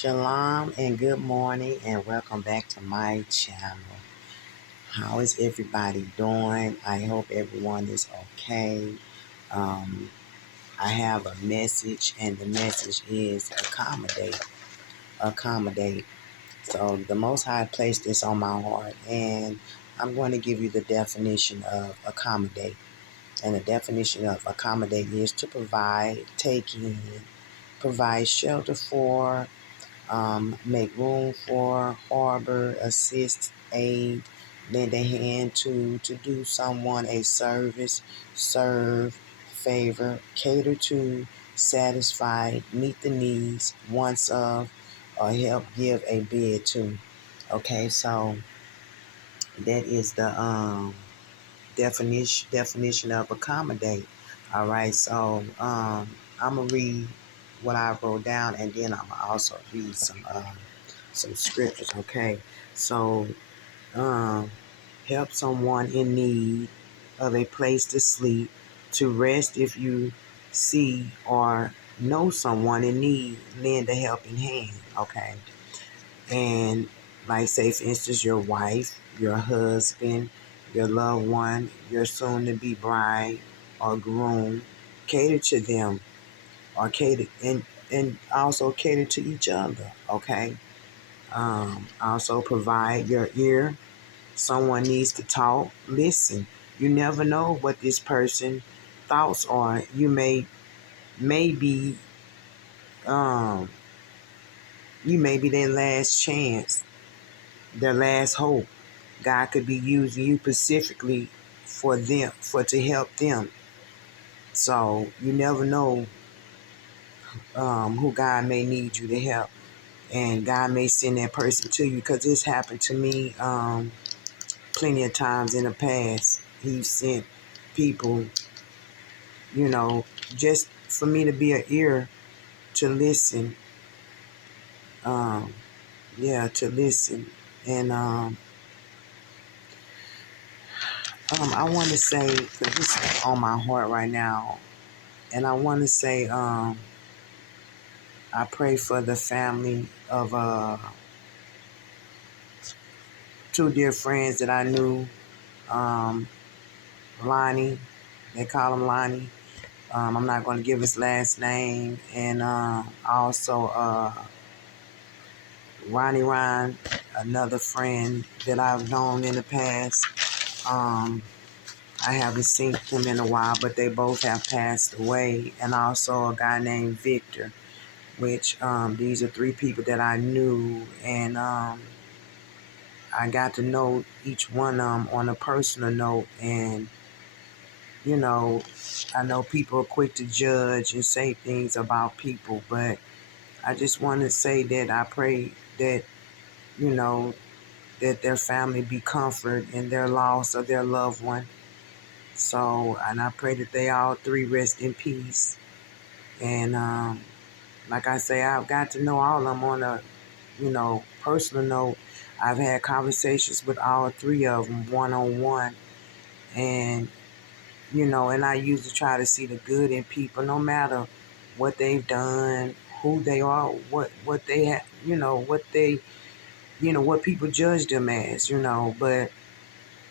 Shalom and good morning and welcome back to my channel. How is everybody doing? I hope everyone is okay. Um, I have a message and the message is accommodate. Accommodate. So the Most High placed this on my heart and I'm going to give you the definition of accommodate. And the definition of accommodate is to provide, take in, provide shelter for, make room for, harbor, assist, aid, lend a hand to do someone a service, serve, favor, cater to, satisfy, meet the needs, wants of, or help give a bid to. Okay, so that is the definition of accommodate. All right, so I'm gonna read what I wrote down, and then I'm gonna also read some scriptures. Okay, so um, help someone in need of a place to sleep, to rest if you see or know someone in need, lend a helping hand. Okay, and like say for instance your wife, your husband, your loved one, your soon to be bride or groom, cater to them or cater and also cater to each other. Okay, also provide your ear. Someone needs to talk, listen. You never know what this person thoughts are. You may be um you may be their last chance, their last hope. God could be using you specifically for them, for to help them. So you never know who God may need you to help, and God may send that person to you. Because this happened to me plenty of times in the past. He sent people, you know, just for me to be an ear to listen. Um, yeah, to listen, and I want to say, because this is on my heart right now, and I want to say, I pray for the family of two dear friends that I knew, um, Lonnie. They call him Lonnie. I'm not going to give his last name. And also Ronnie Ron, another friend that I've known in the past. I haven't seen them in a while, but they both have passed away. And also a guy named Victor, which these are three people that I knew. And I got to know each one of them on a personal note, and you know, I know people are quick to judge and say things about people, but I just want to say that I pray that, you know, that their family be comforted in their loss of their loved one. So, and I pray that they all three rest in peace. And like I say, I've got to know all of them on a, personal note. I've had conversations with all three of them one on one, and and I usually try to see the good in people, no matter what they've done, who they are, what they have, what they, what people judge them as, But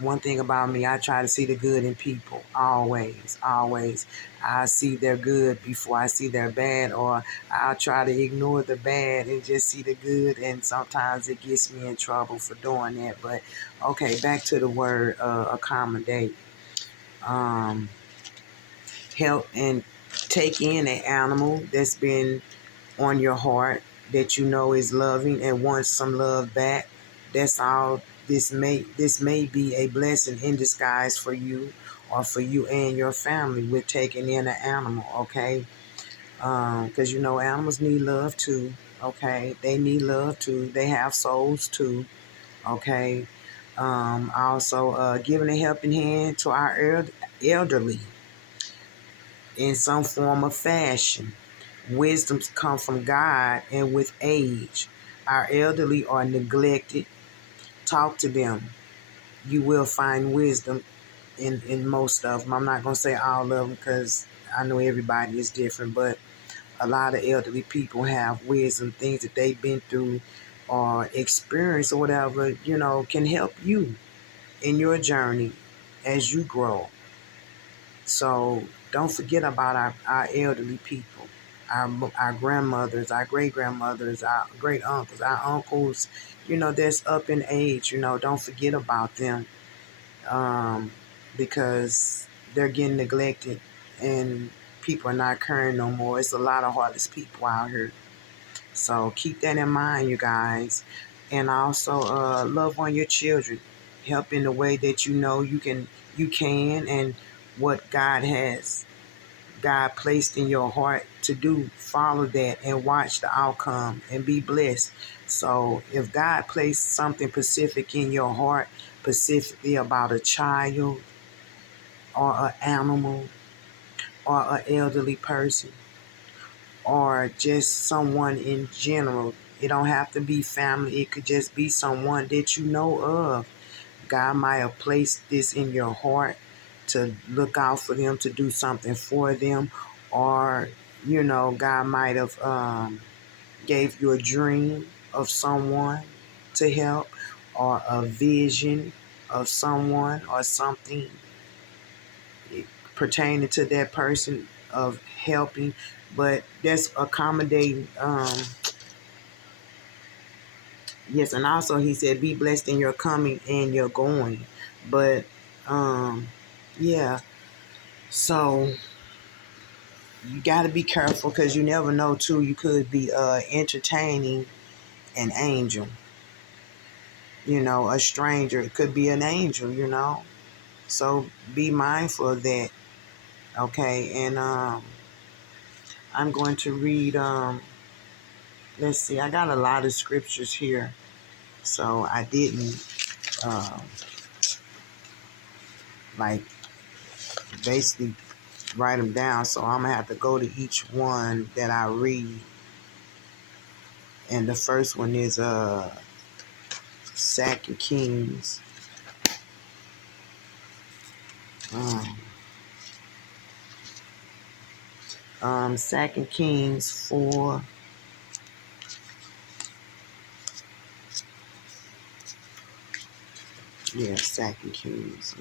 one thing about me, I try to see the good in people, always, always. I see their good before I see their bad, or I'll try to ignore the bad and just see the good, and sometimes it gets me in trouble for doing that. But okay, back to the word accommodate. Um, Help and take in an animal that's been on your heart, that you know is loving and wants some love back. That's all. This may be a blessing in disguise for you, or for you and your family, with taking in an animal. Okay, because animals need love too. Okay, they need love too. They have souls too. Okay. Also, giving a helping hand to our elderly in some form of fashion. Wisdoms come from God, and with age, our elderly are neglected. Talk to them. You will find wisdom in most of them. I'm not going to say all of them, because I know everybody is different, but A lot of elderly people have wisdom, things that they've been through or experienced or whatever, can help you in your journey as you grow. So don't forget about our elderly people, our grandmothers, our great grandmothers, our great uncles, our uncles, that's up in age. Don't forget about them, um, because they're getting neglected and people are not caring no more. It's a lot of heartless people out here. So keep that in mind, you guys. And also love on your children. Help in the way that you can, and what God placed in your heart to do. Follow that and watch the outcome and be blessed. So if God placed something specific in your heart, specifically about a child or an animal or an elderly person or just someone in general, it don't have to be family. It could just be someone that you know of. God might have placed this in your heart to look out for them, to do something for them, or God might have gave you a dream of someone to help, or a vision of someone or something pertaining to that person of helping. But that's accommodating. Yes, and also he said, "Be blessed in your coming and your going." But yeah. So you got to be careful because you never know too. You could be entertaining an angel. A stranger. It could be an angel. So be mindful of that. Okay, and I'm going to read. Let's see. I got a lot of scriptures here, so I didn't um, like basically write them down. So I'm gonna have to go to each one that I read. And the first one is 2 Kings. 2 Kings 4. Yeah, 2 Kings.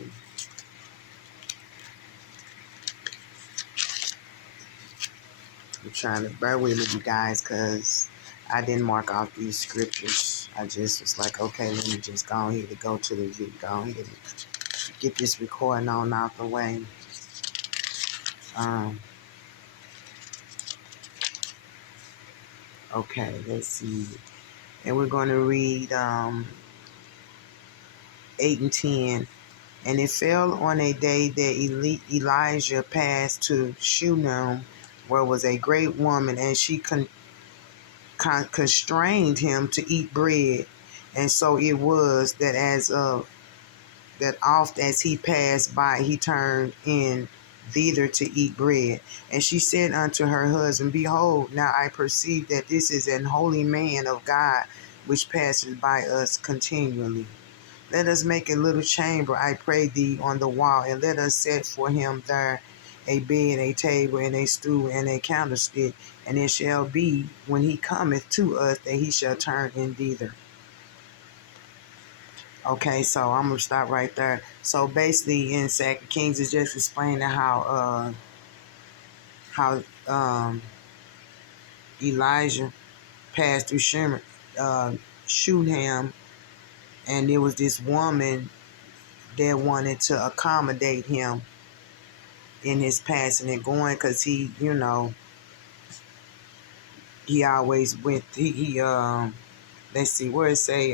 I'm trying to bear with me, you guys, because I didn't mark off these scriptures. I just was like, okay, let me just go ahead and go to the video. Go ahead and get this recording on out the way. Okay, let's see. And we're going to read 8 and 10. And it fell on a day that Elijah passed to Shunem, where was a great woman, and she constrained him to eat bread. And so it was that that oft as he passed by, he turned in thither to eat bread. And she said unto her husband, Behold, now I perceive that this is an holy man of God, which passes by us continually. Let us make a little chamber, I pray thee, on the wall, and let us set for him there a bed, a table, and a stool, and a candlestick. And it shall be, when he cometh to us, that he shall turn in thither. Okay, so I'm gonna stop right there. So basically, in 2 Kings, it's just explaining how Elijah passed through Shunem, and there was this woman that wanted to accommodate him in his passing and going, because he always went. He let's see where it say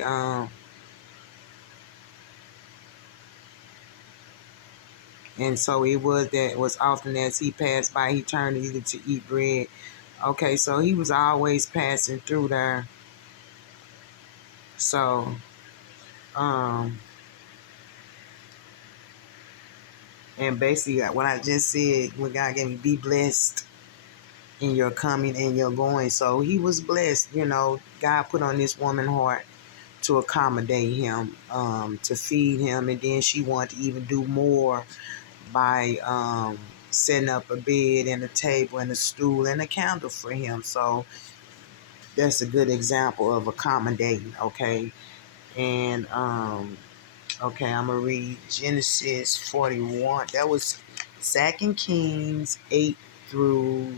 and so it was that was often as he passed by, he turned either to eat bread. Okay, so he was always passing through there. So, and basically what I just said, when God gave me, be blessed in your coming and your going. So he was blessed, God put on this woman's heart to accommodate him, to feed him. And then she wanted to even do more by setting up a bed and a table and a stool and a candle for him. So that's a good example of accommodating, okay? And okay, I'm gonna read Genesis 41. That was 2 Kings 8 through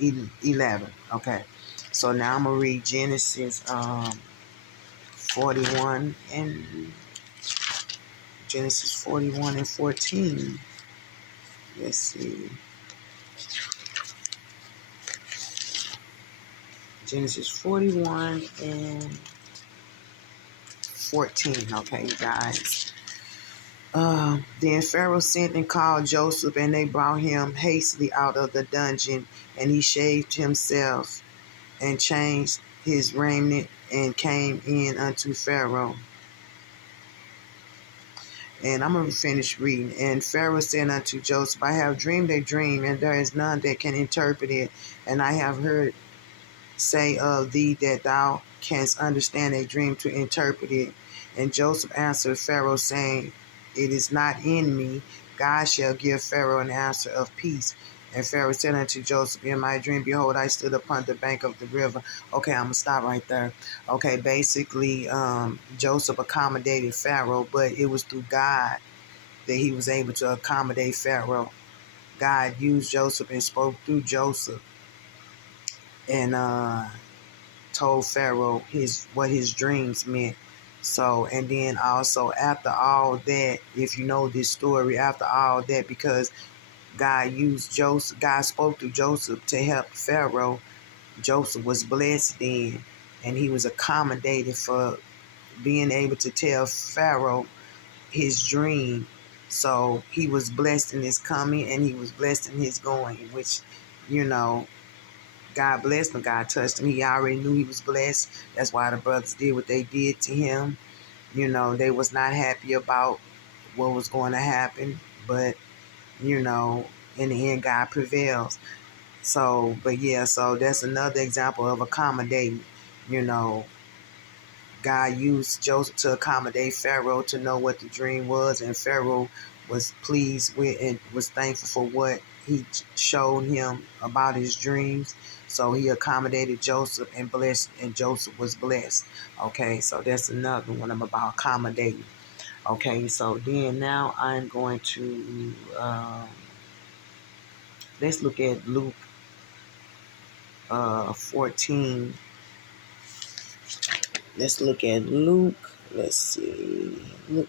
11. Okay, so now I'm gonna read Genesis 41 and Genesis 41 and 14. Let's see. Genesis 41 and 14. Okay, you guys. Then Pharaoh sent and called Joseph, and they brought him hastily out of the dungeon, and he shaved himself and changed his raiment and came in unto Pharaoh. And I'm going to finish reading. And Pharaoh said unto Joseph, I have dreamed a dream, and there is none that can interpret it. And I have heard say of thee that thou canst understand a dream to interpret it. And Joseph answered Pharaoh, saying, It is not in me. God shall give Pharaoh an answer of peace. And Pharaoh said unto Joseph, In my dream, behold, I stood upon the bank of the river. Okay, I'm going to stop right there. Okay, basically, Joseph accommodated Pharaoh, but it was through God that he was able to accommodate Pharaoh. God used Joseph and spoke through Joseph and told Pharaoh what his dreams meant. So, and then also after all that, if you know this story, after all that, because God used Joseph, God spoke to Joseph to help Pharaoh. Joseph was blessed then, and he was accommodated for being able to tell Pharaoh his dream. So he was blessed in his coming and he was blessed in his going, which, you know, God blessed him. God touched him. He already knew he was blessed. That's why the brothers did what they did to him. You know, they was not happy about what was going to happen, but, you know, in the end, God prevails. So, but yeah, so that's another example of accommodating. You know, God used Joseph to accommodate Pharaoh to know what the dream was, and Pharaoh was pleased with and was thankful for what he showed him about his dreams. So he accommodated Joseph and blessed, and Joseph was blessed. Okay, so that's another one about accommodating. Okay, so then now I'm going to let's look at Luke 14. Let's look at Luke. Let's see. Luke.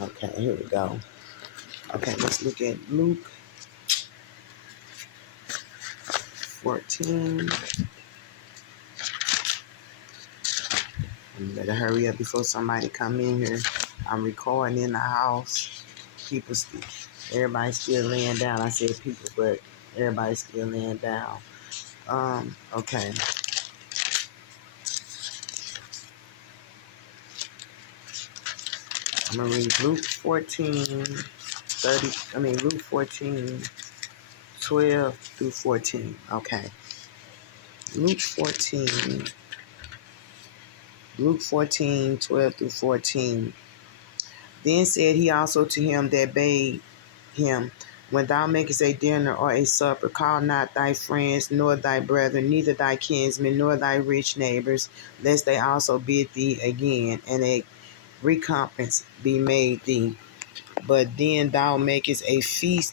Okay, here we go. Okay, let's look at Luke 14. You better hurry up before somebody come in here. I'm recording in the house. Everybody's still laying down. I said people, but everybody's still laying down. Okay. I'm gonna read Luke 14, Luke 14, 12 through 14. Okay. Luke 14, 12 through 14. Then said he also to him that bade him, When thou makest a dinner or a supper, call not thy friends, nor thy brethren, neither thy kinsmen, nor thy rich neighbors, lest they also bid thee again, and a recompense be made thee. But then thou makest a feast